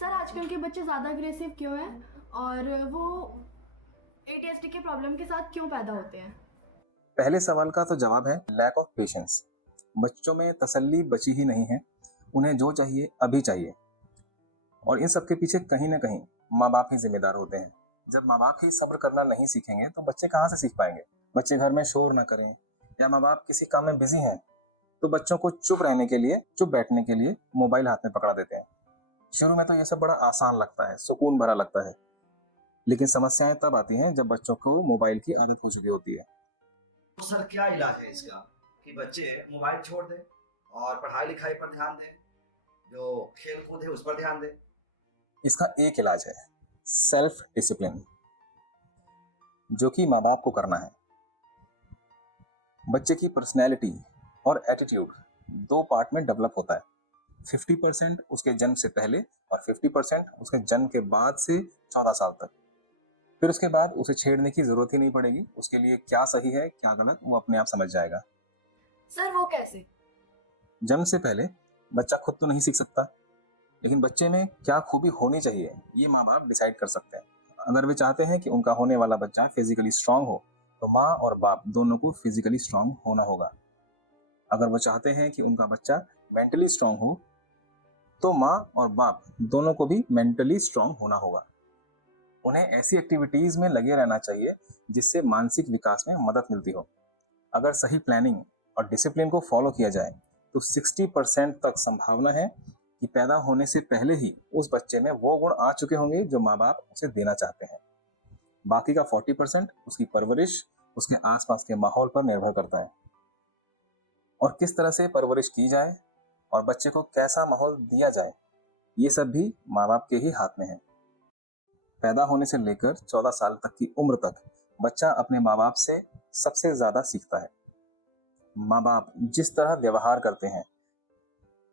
Sir आजकल के बच्चे ज़्यादा अग्रेसिव क्यों हैं और वो एडीएचडी के प्रॉब्लम के साथ क्यों पैदा होते हैं? पहले सवाल का तो जवाब है लैक ऑफ पेशेंस। बच्चों में तसल्ली बची ही नहीं है। उन्हें जो चाहिए अभी चाहिए। और इन सब के पीछे कहीं ना कहीं माँ बाप ही जिम्मेदार होते हैं। जब माँ बाप ही सब्र करना नहीं सीखेंगे तो बच्चे कहाँ से सीख पाएंगे। बच्चे घर में शोर ना करें या माँ बाप किसी काम में बिजी हैं तो बच्चों को चुप रहने के लिए, चुप बैठने के लिए मोबाइल हाथ में पकड़ा देते हैं। शुरू में तो ये सब बड़ा आसान लगता है, सुकून भरा लगता है, लेकिन समस्याएं तब आती हैं जब बच्चों को मोबाइल की आदत हो चुकी होती है। तो सर क्या इलाज है इसका कि बच्चे मोबाइल छोड़ दें और पढ़ाई लिखाई पर ध्यान दें, जो खेल कूद है उस पर ध्यान दें? इसका एक इलाज है, सेल्फ डिसिप्लिन, जो कि माँ बाप को करना है। बच्चे की पर्सनैलिटी और एटीट्यूड दो पार्ट में डेवलप होता है। 50% उसके जन्म से पहले और 50% उसके जन्म के बाद से 14 साल तक। फिर उसके बाद उसे छेड़ने की जरूरत ही नहीं पड़ेगी। उसके लिए क्या सही है क्या गलत वो अपने आप समझ जाएगा। सर वो कैसे? जन्म से पहले बच्चा खुद तो नहीं सीख सकता, लेकिन बच्चे में क्या खूबी होनी चाहिए ये माँ बाप डिसाइड कर सकते हैं। अगर वे चाहते हैं कि उनका होने वाला बच्चा फिजिकली स्ट्रांग हो तो माँ और बाप दोनों को फिजिकली स्ट्रांग होना होगा। अगर वो चाहते हैं कि उनका बच्चा मेंटली स्ट्रांग हो तो माँ और बाप दोनों को भी मेंटली स्ट्रांग होना होगा। उन्हें ऐसी एक्टिविटीज में लगे रहना चाहिए जिससे मानसिक विकास में मदद मिलती हो। अगर सही प्लानिंग और डिसिप्लिन को फॉलो किया जाए तो 60% तक संभावना है कि पैदा होने से पहले ही उस बच्चे में वो गुण आ चुके होंगे जो माँ बाप उसे देना चाहते हैं। बाकी का 40% उसकी परवरिश, उसके आसपास के माहौल पर निर्भर करता है। और किस तरह से परवरिश की जाए और बच्चे को कैसा माहौल दिया जाए ये सब भी माँ बाप के ही हाथ में है। पैदा होने से लेकर 14 साल तक की उम्र तक बच्चा अपने माँ बाप से सबसे ज्यादा सीखता है। माँ बाप जिस तरह व्यवहार करते हैं,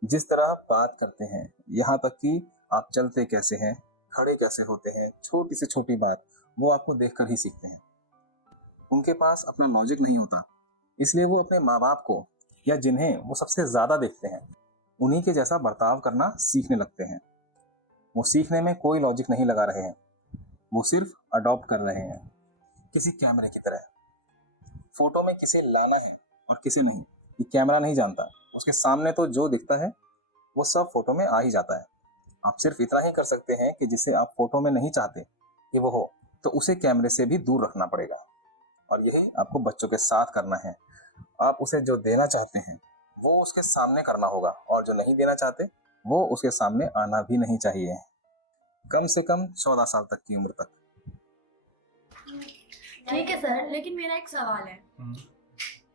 जिस तरह बात करते हैं, यहाँ तक कि आप चलते कैसे हैं, खड़े कैसे होते हैं, छोटी से छोटी बात वो आपको देखकर ही सीखते हैं। उनके पास अपना लॉजिक नहीं होता, इसलिए वो अपने माँ बाप को या जिन्हें वो सबसे ज्यादा देखते हैं उन्हीं के जैसा बर्ताव करना सीखने लगते हैं। वो सीखने में कोई लॉजिक नहीं लगा रहे हैं, वो सिर्फ अडॉप्ट कर रहे हैं, किसी कैमरे की तरह। फोटो में किसे लाना है और किसे नहीं ये कैमरा नहीं जानता। उसके सामने तो जो दिखता है वो सब फोटो में आ ही जाता है। आप सिर्फ इतना ही कर सकते हैं कि जिसे आप फोटो में नहीं चाहते कि वो हो तो उसे कैमरे से भी दूर रखना पड़ेगा। और यही आपको बच्चों के साथ करना है। आप उसे जो देना चाहते हैं वो उसके सामने करना होगा और जो नहीं देना चाहते वो उसके सामने आना भी नहीं चाहिए। कम से कम 14 साल तक की उम्र तक। ठीक है सर, लेकिन मेरा एक सवाल है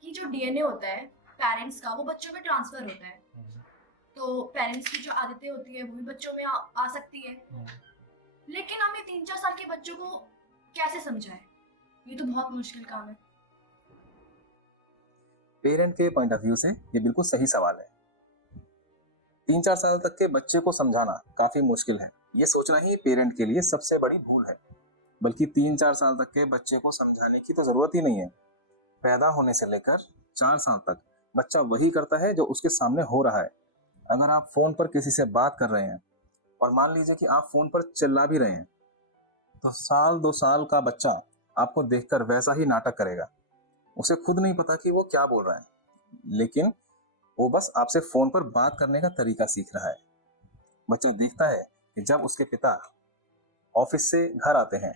कि जो डीएनए होता है पेरेंट्स का वो बच्चों में ट्रांसफर होता है, तो पेरेंट्स की जो आदतें होती है वो भी बच्चों में आ सकती है। लेकिन हम ये 3-4 साल के बच्चों को कैसे समझाएं? ये तो बहुत मुश्किल काम है। पेरेंट के पॉइंट ऑफ व्यू से ये बिल्कुल सही सवाल है। 3-4 साल तक के बच्चे को समझाना काफी मुश्किल है। ये सोचना ही पेरेंट के लिए सबसे बड़ी भूल है। बल्कि 3-4 साल तक के बच्चे को समझाने की तो जरूरत ही नहीं है। पैदा होने से लेकर 4 साल तक बच्चा वही करता है जो उसके सामने हो रहा है। अगर आप फोन पर किसी से बात कर रहे हैं और मान लीजिए कि आप फोन पर चिल्ला भी रहे हैं तो 1-2 साल का बच्चा आपको देखकर वैसा ही नाटक करेगा। उसे खुद नहीं पता कि वो क्या बोल रहा है, लेकिन वो बस आपसे फोन पर बात करने का तरीका सीख रहा है। बच्चा देखता है कि जब उसके पिता ऑफिस से घर आते हैं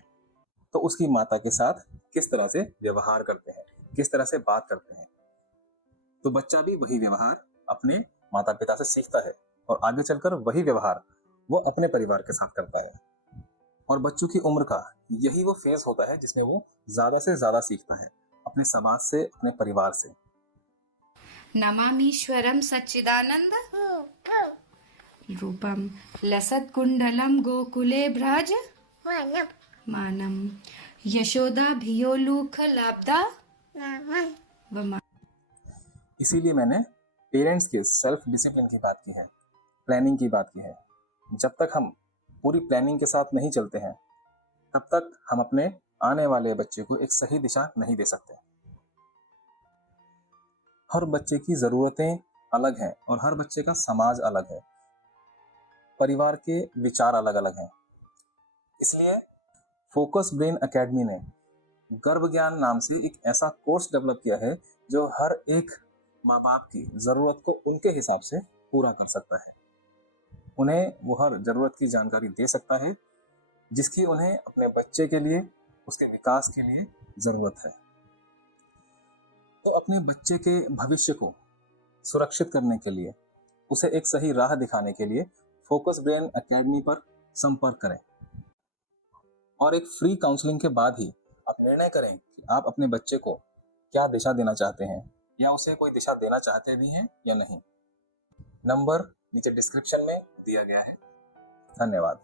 तो उसकी माता के साथ किस तरह से व्यवहार करते हैं, किस तरह से बात करते हैं। तो बच्चा भी वही व्यवहार अपने माता पिता से सीखता है और आगे चलकर वही व्यवहार वो अपने परिवार के साथ करता है। और बच्चों की उम्र का यही वो फेज होता है जिसमें वो ज्यादा से ज्यादा सीखता है अपने समाज से, अपने परिवार से। नमामीश्वरं सच्चिदानंद रूपम लसत्कुंडलं गोकुले ब्रज मानम यशोदा भियोलूख लाब्दा वमा। इसीलिए मैंने पेरेंट्स के सेल्फ डिसिप्लिन की बात की है, प्लानिंग की बात की है। जब तक हम पूरी प्लानिंग के साथ नहीं चलते हैं तब तक हम अपने आने वाले बच्चे को एक सही दिशा नहीं दे सकते। हर बच्चे की जरूरतें अलग हैं और हर बच्चे का समाज अलग है। परिवार के विचार अलग अलग हैं। इसलिए फोकस ब्रेन एकेडमी ने गर्भ ज्ञान नाम से एक ऐसा कोर्स डेवलप किया है जो हर एक माँ बाप की ज़रूरत को उनके हिसाब से पूरा कर सकता है। उन्हें वो हर ज़रूरत की जानकारी दे सकता है जिसकी उन्हें अपने बच्चे के लिए, उसके विकास के लिए ज़रूरत है। तो अपने बच्चे के भविष्य को सुरक्षित करने के लिए, उसे एक सही राह दिखाने के लिए फोकस ब्रेन एकेडमी पर संपर्क करें और एक फ्री काउंसलिंग के बाद ही आप निर्णय करें कि आप अपने बच्चे को क्या दिशा देना चाहते हैं या उसे कोई दिशा देना चाहते भी हैं या नहीं। नंबर नीचे डिस्क्रिप्शन में दिया गया है। धन्यवाद।